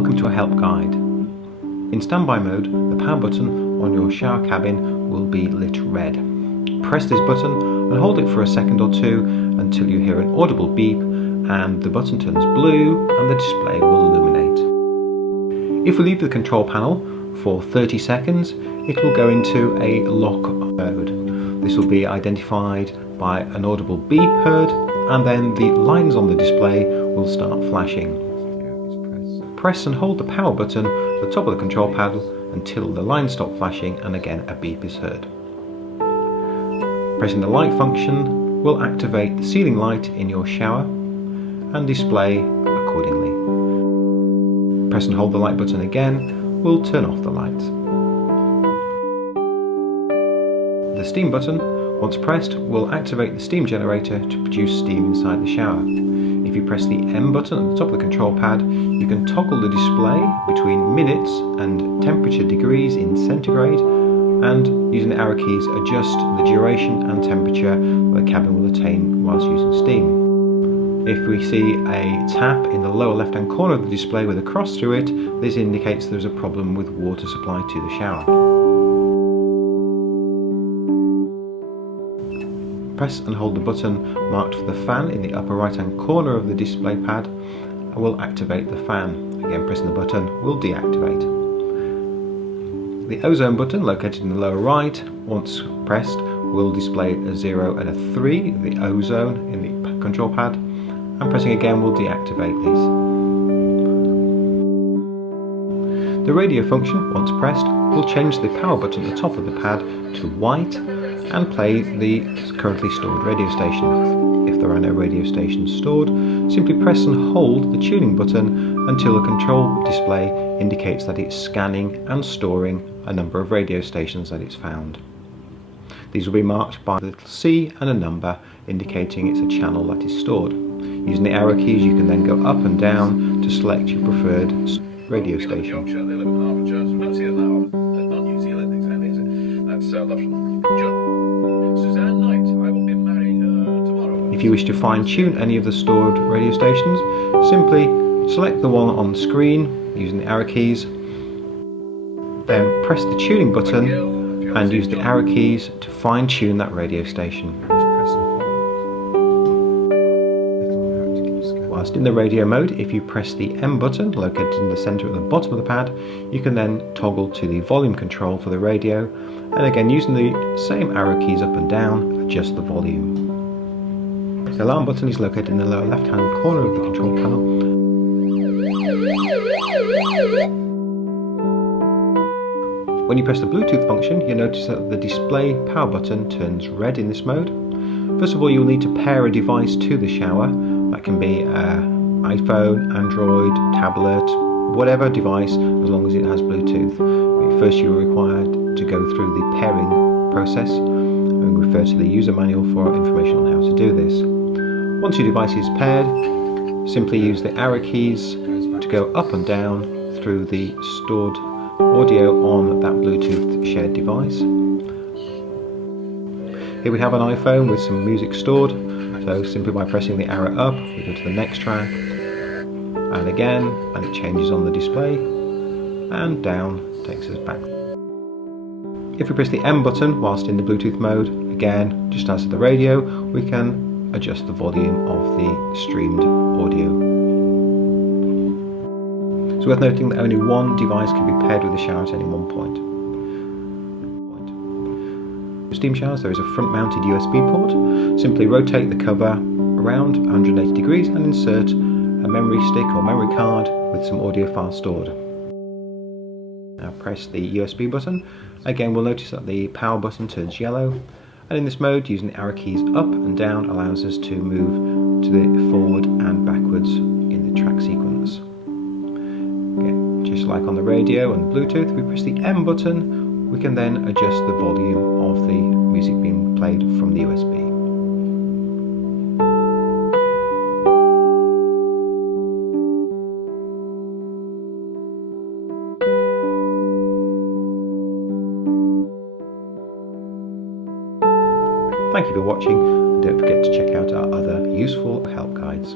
Welcome to a help guide. In standby mode, the power button on your shower cabin will be lit red. Press this button and hold it for a second or two until you hear an audible beep and the button turns blue and the display will illuminate. If we leave the control panel for 30 seconds, it will go into a lock mode. This will be identified by an audible beep heard, and then the lines on the display will start flashing. Press and hold the power button at the top of the control panel until the lines stop flashing and again a beep is heard. Pressing the light function will activate the ceiling light in your shower and display accordingly. Press and hold the light button again will turn off the lights. The steam button, once pressed, will activate the steam generator to produce steam inside the shower. If you press the M button at the top of the control pad, you can toggle the display between minutes and temperature degrees in centigrade, and using the arrow keys adjust the duration and temperature the cabin will attain whilst using steam. If we see a tap in the lower left hand corner of the display with a cross through it, this indicates there is a problem with water supply to the shower. Press and hold the button marked for the fan in the upper right hand corner of the display pad and will activate the fan. Again, pressing the button will deactivate. The ozone button, located in the lower right, once pressed will display a 0 and a 3, the ozone in the control pad, and pressing again will deactivate these. The radio function, once pressed, will change the power button at the top of the pad to white and play the currently stored radio station. If there are no radio stations stored, simply press and hold the tuning button until the control display indicates that it's scanning and storing a number of radio stations that it's found. These will be marked by a little C and a number indicating it's a channel that is stored. Using the arrow keys you can then go up and down to select your preferred radio station. If you wish to fine-tune any of the stored radio stations, simply select the one on the screen using the arrow keys, then press the tuning button and use the arrow keys to fine-tune that radio station. Whilst in the radio mode, if you press the M button located in the centre at the bottom of the pad, you can then toggle to the volume control for the radio, and again using the same arrow keys up and down, adjust the volume. The alarm button is located in the lower left hand corner of the control panel. When you press the Bluetooth function, you'll notice that the display power button turns red in this mode. First of all, you'll need to pair a device to the shower. That can be an iPhone, Android, tablet, whatever device, as long as it has Bluetooth. First you're required to go through the pairing process and refer to the user manual for information on how to do this. Once your device is paired, simply use the arrow keys to go up and down through the stored audio on that Bluetooth shared device. Here we have an iPhone with some music stored, so simply by pressing the arrow up we go to the next track, and again, and it changes on the display, and down takes us back. If we press the M button whilst in the Bluetooth mode, again, just as the radio, we can adjust the volume of the streamed audio. It's worth noting that only one device can be paired with the shower at any one point. For steam showers, there is a front-mounted USB port. Simply rotate the cover around 180 degrees and insert a memory stick or memory card with some audio files stored. Now press the USB button. Again, we'll notice that the power button turns yellow, and in this mode, using the arrow keys up and down allows us to move to the forward and backwards in the track sequence. Again, just like on the radio and the Bluetooth, we press the M button, we can then adjust the volume of the music being played from the USB. Thank you for watching, and don't forget to check out our other useful help guides.